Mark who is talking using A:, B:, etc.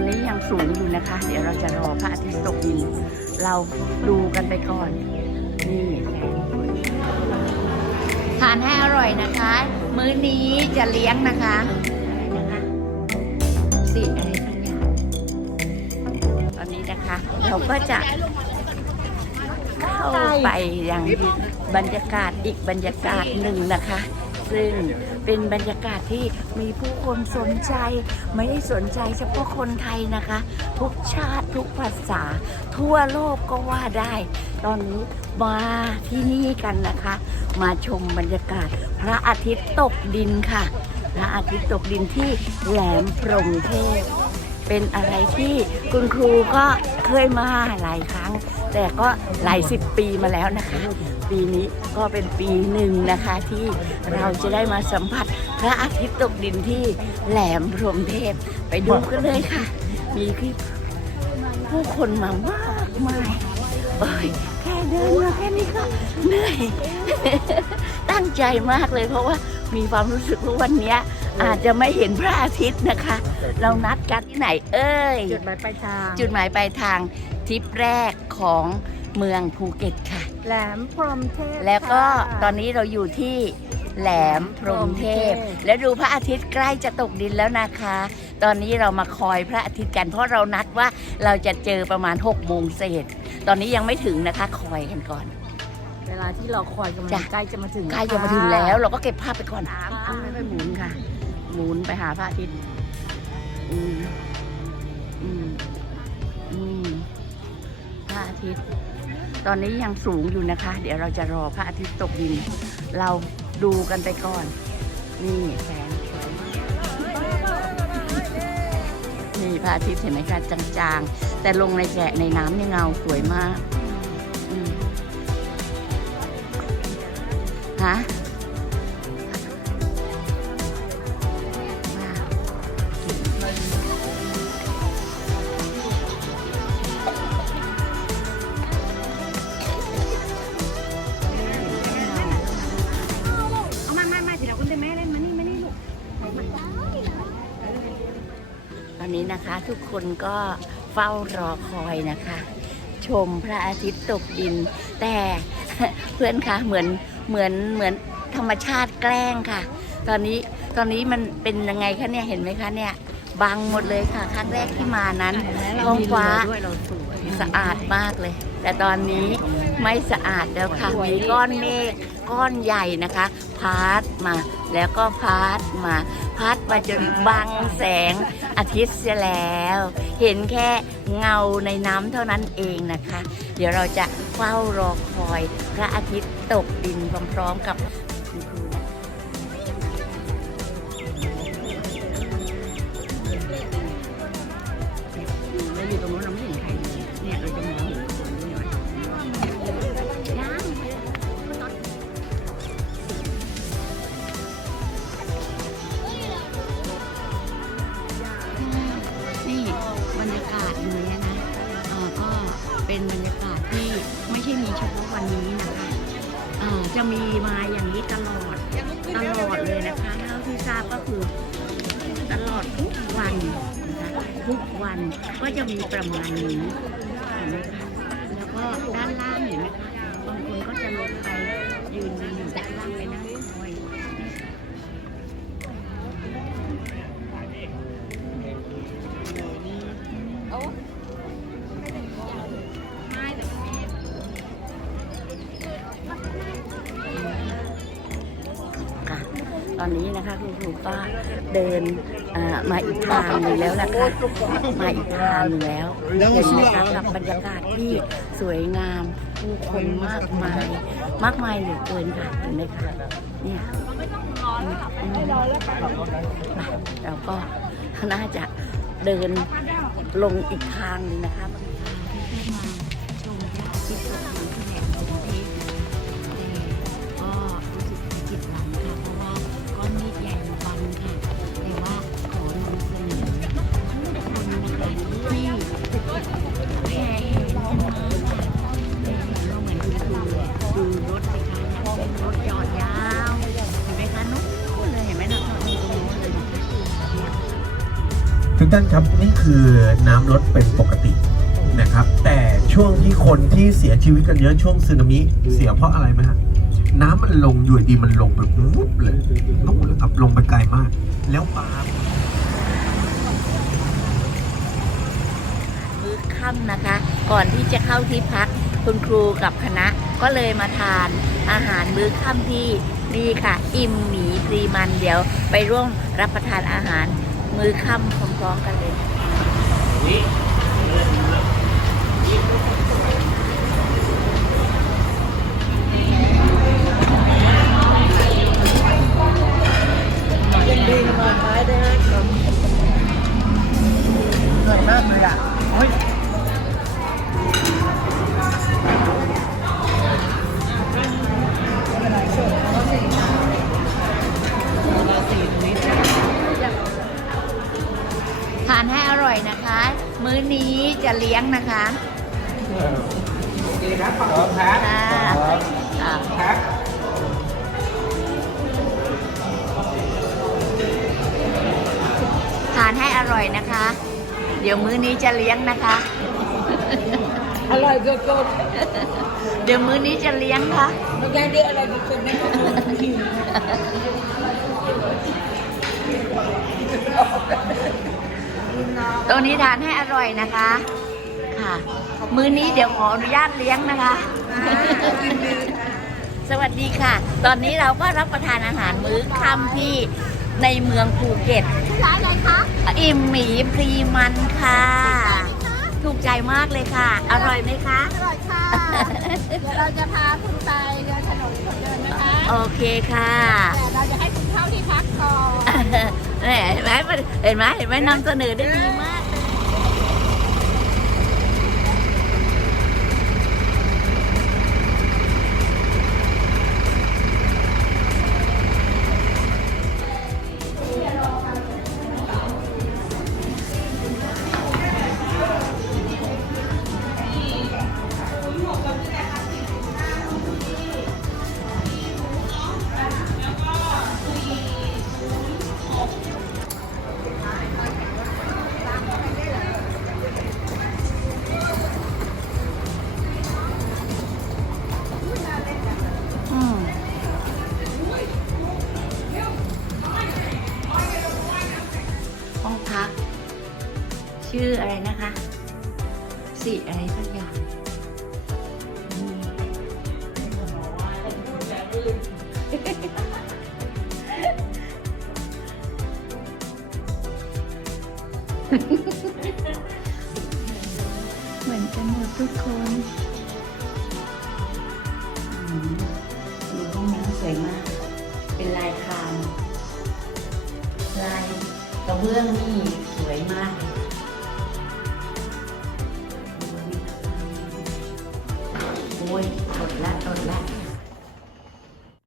A: อนนี้ยังสูงอยู่นะคะ เดี๋ยวเราจะรอพระอาทิตย์ตกดิน เราดูกันไปก่อน นี่ทานให้อร่อยนะคะ มื้อนี้จะเลี้ยงนะคะสี่อะไรสักอย่างตอนนี้นะคะ เราก็จะเข้าไปยังบรรยากาศอีกบรรยากาศหนึ่งนะคะ ซึ่งเป็นบรรยากาศที่มีผู้คนสนใจ ไม่ได้สนใจเฉพาะคนไทยนะคะ ทุกชาติทุกภาษา ทั่วโลกก็ว่าได้ ตอนนี้มาที่นี่กันนะคะ มาชมบรรยากาศพระอาทิตย์ตกดินค่ะ พระอาทิตย์ตกดินที่แหลมพรหมเทพเป็นอะไรที่คุณครูก็เคยมาหลายครั้ง แต่ก็หลายสิบปีมาแล้วนะคะ ปีนี้ก็เป็นปีหนึ่งนะคะที่เราจะได้มาสัมผัสพระอาทิตย์ตกดินที่แหลมพรหมเทพไปดูกันเลยค่ะ มีที่ผู้คนมามากมายเอ้ยแค่เดินมาแค่นี้ก็เหนื่อย ตั้งใจมากเลยเพราะว่ามีความรู้สึกว่าวันเนี้ยอาจจะไม่เห็นพระอาทิตย์นะคะ เรานัดกันที่ไหนเอ้ย
B: จุดหมายปลายทาง
A: จุดหมายปลายทางทริปแรกของเมืองภูเก็ตค่ะ
B: แหลมพรหมเทพ
A: แล้วก็
B: ค่ะ
A: ตอนนี้เราอยู่ที่แหลมพรหมเทพ
B: พรหมเทพ
A: และดูพระอาทิตย์ใกล้จะตกดินแล้วนะคะ ตอนนี้เรามาคอยพระอาทิตย์กัน เพราะเรานัดว่าเราจะเจอประมาณ6โมงเศษ ตอนนี้ยังไม่ถึงนะคะคอยกันก่อน
B: เวลาที่เราคอยกำลั
A: จ้ะ
B: งใกล้จะมาถึง
A: ใกล้จะมาถึงแล้ว เราก็เก็บภาพไปก่อน
B: ค่ะ
A: ค่อยๆหมุนค่ะ หมุนไปหาพระอาทิตย์ ตอนนี้ยังสูงอยู่นะคะ เดี๋ยวเราจะรอพระอาทิตย์ตกดิน เราดูกันไปก่อน นี่แสงสวยมากนี่พระอาทิตย์เห็นไหมคะจางๆ แต่ลงในแสงในน้ำในเงาสวยมากฮะ
B: นนี้นะ
A: คะ ทุกคนก็เฝ้ารอคอยนะคะ ชมพระอาทิตย์ตกดิน แต่เพื่อนคะเหมือนเหมือนเหมือนธรรมชาติแกล้งค่ะ ตอนนี้ตอนนี้มันเป็นยังไงคะเนี่ยเห็นไหมคะเนี่ยบังหมดเลยค่ะ ครั้งแรกที่มานั้นท้องฟ้า
B: ด้วยเราสวย
A: สะอาดมากเลย แต่ตอนนี้ไม่สะอาดแล้วค่ะมีก้อนเมฆก้อนใหญ่นะคะพัดมา แล้วก็พัดมาพัดมาจนบังแสงอาทิตย์เสียแล้ว เห็นแค่เงาในน้ำเท่านั้นเองนะคะ เดี๋ยวเราจะเฝ้ารอคอยพระอาทิตย์ตกดินพร้อมๆกับ จะมีมาอย่างนี้ตลอดตลอดเลยนะคะเท่าที่ทราบก็คือตลอดทุกวันนะคะทุกวันก็จะมีประมาณนี้เห็นไหมคะแล้วก็ด้านล่างเห็นไหมคะบางคนก็จะลงไป ตอนนี้นะคะคุณครูก็เดินมาอีกทางหนึงแล้วนะคะมาอีกทางหนึงแล้วเห็นไหมคะกับบรรยากาศที่สวยงามผู้คนมากมาย มากมายเหลือเกินค่ะเห็นไหมคะเนี่ยอืมอืมเราก็น่าจะเดินลงอีกทางหนึงนะคะ ท่านครั
C: บนี่คือน้ำลดเป็นปกตินะครับ แต่ช่วงที่คนที่เสียชีวิตกันเยอะช่วงสึนามิเสียเพราะอะไรไหมฮะน้ำมันลงอยู่ดีมันลงแบบวุบเลยนู่นเลยครับลงไปไกลมาก แล้วปลา
A: มื้อค่ำนะคะ ก่อนที่จะเข้าที่พักคุณครูกับคณะก็เลยมาทานอาหารมื้อค่ำที่นี่ค่ะ อิ่มหมีพรีมันเดี๋ยวไปร่วมรับประทานอาหาร มือค่ำพร้อมๆกันเลย
C: เย็นดีมาท้าย
A: ได้ครับ ร่อยนะคะ มื้อนี้จะเลี้ยงนะคะ
C: ดีครับขอบคุณครับ
A: ค่ะอ่า
C: ครับ
A: ทานให้อร่อยนะคะ เดี๋ยวมื้อนี้จะเลี้ยงนะคะ
B: อร่อยเกิน
A: เดี๋ยวมื้อนี้จะเลี้ยงค่ะ
B: ๆไม่ได้เรียกอะไรเกินๆนะคะ
A: ตัวนี้ทานให้อร่อยนะคะ ค่ะ มื้อนี้เดี๋ยวขออนุญาตเลี้ยงนะคะ สวัสดีค่ะ ตอนนี้เราก็รับประทานอาหารมื้อค่ำที่ในเมืองภูเก็ต
B: ร้านอะไรคะ
A: อิ่มหมีพรีมันค่ะ ถูกใจมากเลยค่ะ อร่อยไหมคะ
B: อร่อยค่ะ เดี๋ยวเราจะพาคุณไปเดินถนนคนเดินนะคะ
A: โอเคค่ะ
B: แต่เราจะให้คุณเข้าที่พักก่อน
A: แหม เห็นไหมเห็นไหมเห็นไหมนำเสนอได้ดีมาก ชื่ออะไรนะคะสีอะไรสักอย่างอืมเหมือนกันหมดทุกคนอืมดูห้องน้ำสวยมาก เป็นลายคาม ลายกระเบื้องนี่สวยมากเลย โ